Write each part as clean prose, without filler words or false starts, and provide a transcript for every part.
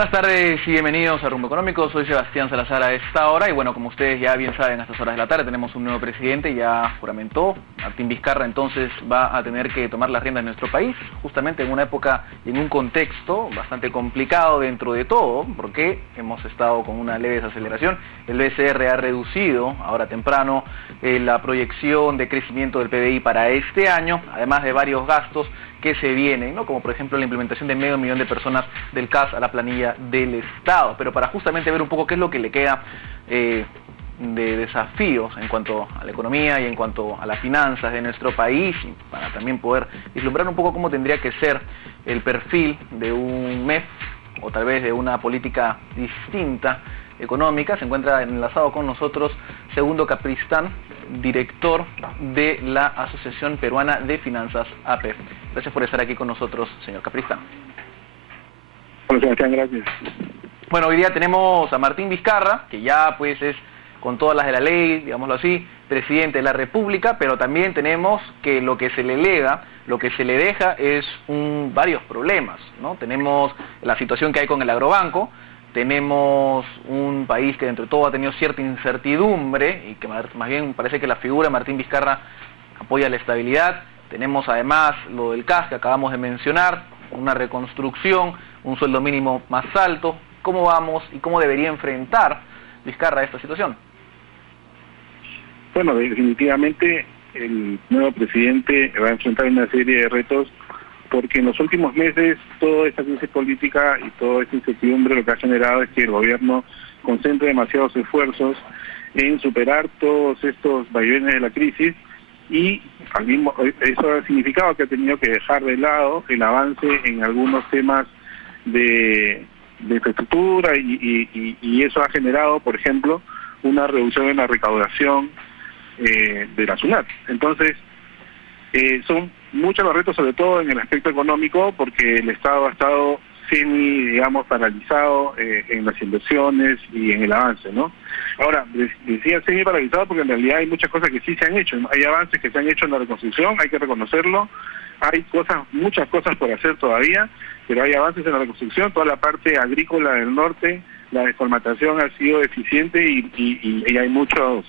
Buenas tardes y bienvenidos a Rumbo Económico. Soy Sebastián Salazar a esta hora y bueno, como ustedes ya bien saben, a estas horas de la tarde tenemos un nuevo presidente, ya juramentó. Martín Vizcarra entonces va a tener que tomar las riendas de nuestro país, justamente en una época y en un contexto bastante complicado dentro de todo, porque hemos estado con una leve desaceleración. El BCR ha reducido ahora temprano la proyección de crecimiento del PBI para este año, además de varios gastos que se vienen, ¿no? Como por ejemplo la implementación de 500.000 de personas del CAS a la planilla del Estado. Pero para justamente ver un poco qué es lo que le queda de desafíos en cuanto a la economía y en cuanto a las finanzas de nuestro país, y para también poder vislumbrar un poco cómo tendría que ser el perfil de un MEF o tal vez de una política distinta económica, se encuentra enlazado con nosotros Segundo Capristán, director de la Asociación Peruana de Finanzas, AP. Gracias por estar aquí con nosotros, señor Capristán. Hola, Sebastián, gracias. Bueno, hoy día tenemos a Martín Vizcarra, que ya pues es, con todas las de la ley, digámoslo así, presidente de la República, pero también tenemos que lo que se le lega, lo que se le deja es varios problemas, ¿no? Tenemos la situación que hay con el agrobanco, tenemos un país que dentro de todo ha tenido cierta incertidumbre y que más bien parece que la figura de Martín Vizcarra apoya la estabilidad. Tenemos además lo del CAS que acabamos de mencionar, una reconstrucción, un sueldo mínimo más alto. ¿Cómo vamos y cómo debería enfrentar Vizcarra esta situación? Bueno, definitivamente el nuevo presidente va a enfrentar una serie de retos porque en los últimos meses toda esta crisis política y toda esta incertidumbre lo que ha generado es que el gobierno concentre demasiados esfuerzos en superar todos estos vaivenes de la crisis y eso ha significado que ha tenido que dejar de lado el avance en algunos temas de infraestructura y eso ha generado, por ejemplo, una reducción en la recaudación de la SUNAT. Entonces, son muchos los retos, sobre todo en el aspecto económico, porque el Estado ha estado paralizado en las inversiones y en el avance, ¿no? Ahora, decía paralizado porque en realidad hay muchas cosas que sí se han hecho, hay avances que se han hecho en la reconstrucción, hay que reconocerlo, hay muchas cosas por hacer todavía, pero hay avances en la reconstrucción, toda la parte agrícola del norte, la desformatación ha sido eficiente y hay muchos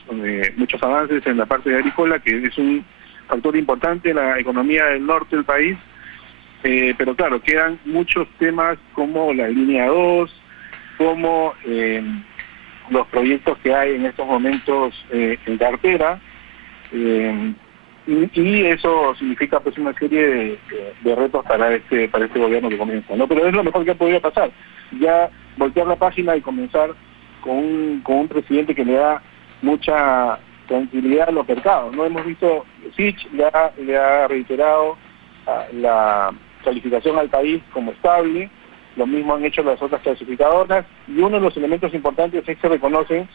avances en la parte agrícola, que es un factor importante en la economía del norte del país, pero claro, quedan muchos temas como la línea 2, como los proyectos que hay en estos momentos en cartera, y eso significa pues una serie de retos para este gobierno que comienza, ¿no? Pero es lo mejor que ha podido pasar, ya voltear la página y comenzar con un presidente que le da mucha tranquilidad a los mercados, ¿no? Hemos visto, Fitch le ha reiterado la calificación al país como estable, lo mismo han hecho las otras clasificadoras, y uno de los elementos importantes es que reconocen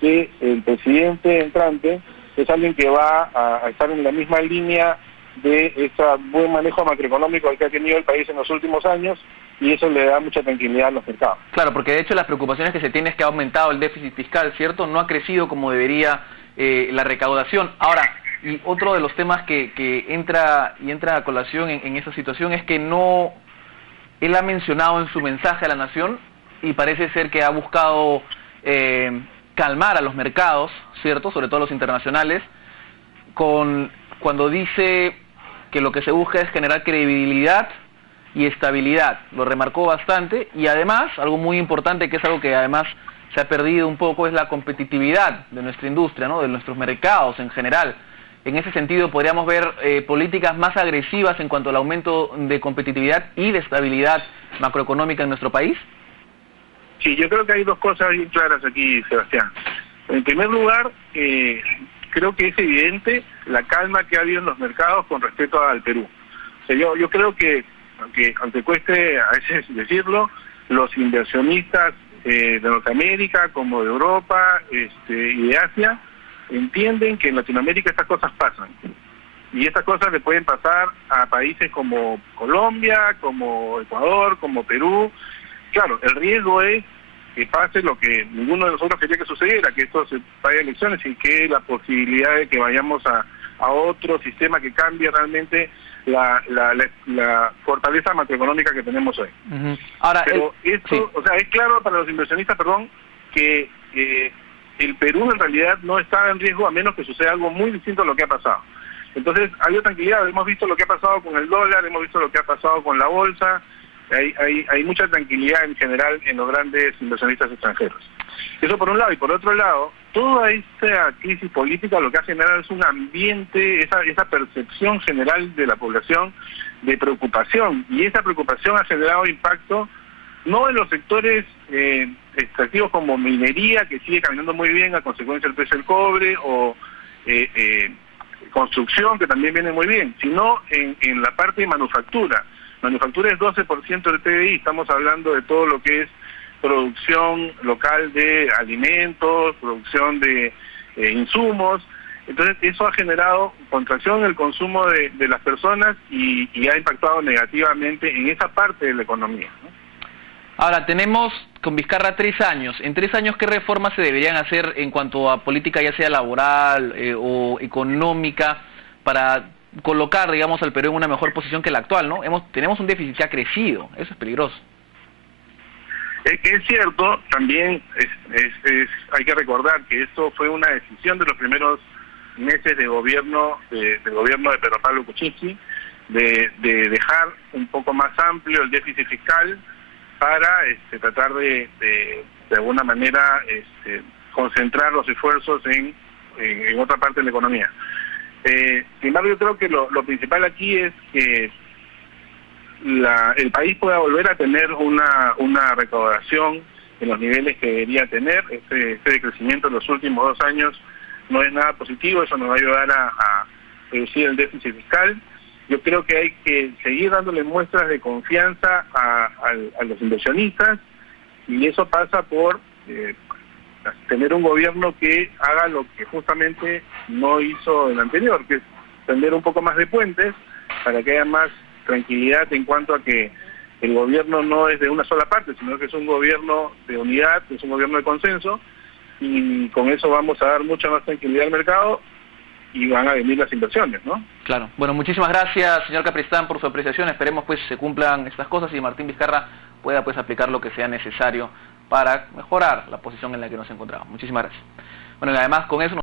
que el presidente entrante es alguien que va a estar en la misma línea de este buen manejo macroeconómico que ha tenido el país en los últimos años, y eso le da mucha tranquilidad a los mercados. Claro, porque de hecho las preocupaciones que se tienen es que ha aumentado el déficit fiscal, ¿cierto? No ha crecido como debería la recaudación. Ahora, y otro de los temas que entra a colación en esa situación es que él ha mencionado en su mensaje a la nación, y parece ser que ha buscado calmar a los mercados, ¿cierto?, sobre todo los internacionales, cuando dice que lo que se busca es generar credibilidad y estabilidad. Lo remarcó bastante, y además, algo muy importante, que es algo que además se ha perdido un poco, es la competitividad de nuestra industria, ¿no?, de nuestros mercados en general. En ese sentido, podríamos ver políticas más agresivas en cuanto al aumento de competitividad y de estabilidad macroeconómica en nuestro país. Sí, yo creo que hay dos cosas bien claras aquí, Sebastián. En primer lugar, creo que es evidente la calma que ha habido en los mercados con respecto al Perú. O sea, yo creo que, aunque cueste a veces decirlo, los inversionistas de Norteamérica, como de Europa y de Asia, entienden que en Latinoamérica estas cosas pasan. Y estas cosas le pueden pasar a países como Colombia, como Ecuador, como Perú. Claro, el riesgo es que pase lo que ninguno de nosotros quería que sucediera, que esto se vaya a elecciones y que la posibilidad de que vayamos a a otro sistema que cambie realmente la fortaleza macroeconómica que tenemos hoy. Ahora, pero esto, o sea, es claro para los inversionistas, que el Perú en realidad no está en riesgo a menos que suceda algo muy distinto a lo que ha pasado. Entonces, hay tranquilidad, hemos visto lo que ha pasado con el dólar, hemos visto lo que ha pasado con la bolsa, hay mucha tranquilidad en general en los grandes inversionistas extranjeros. Eso por un lado, y por otro lado, toda esta crisis política lo que ha generado es un ambiente, esa percepción general de la población de preocupación, y esa preocupación ha generado impacto no en los sectores extractivos como minería, que sigue caminando muy bien a consecuencia del precio del cobre, o construcción, que también viene muy bien, sino en la parte de manufactura. Manufactura es 12% del PBI, estamos hablando de todo lo que es producción local de alimentos, producción de insumos. Entonces eso ha generado contracción en el consumo de las personas y ha impactado negativamente en esa parte de la economía, ¿no? Ahora, tenemos con Vizcarra 3 años. En 3 años, ¿qué reformas se deberían hacer en cuanto a política, ya sea laboral o económica, para colocar, digamos, al Perú en una mejor posición que la actual, ¿no? Tenemos un déficit que ha crecido, eso es peligroso. Es cierto, también hay que recordar que esto fue una decisión de los primeros meses de gobierno del gobierno de Pedro Pablo Kuczynski, de dejar un poco más amplio el déficit fiscal para tratar de alguna manera concentrar los esfuerzos en otra parte de la economía. Sin embargo, yo creo que lo principal aquí es que el país pueda volver a tener una recaudación en los niveles que debería tener. Este decrecimiento en los últimos 2 años no es nada positivo, eso nos va a ayudar a reducir el déficit fiscal. Yo creo que hay que seguir dándole muestras de confianza a los inversionistas, y eso pasa por tener un gobierno que haga lo que justamente no hizo el anterior, que es tender un poco más de puentes para que haya más tranquilidad en cuanto a que el gobierno no es de una sola parte, sino que es un gobierno de unidad, es un gobierno de consenso, y con eso vamos a dar mucha más tranquilidad al mercado y van a venir las inversiones, ¿no? Claro. Bueno, muchísimas gracias, señor Capristán, por su apreciación. Esperemos pues se cumplan estas cosas y Martín Vizcarra pueda pues aplicar lo que sea necesario para mejorar la posición en la que nos encontramos. Muchísimas gracias. Bueno, y además con eso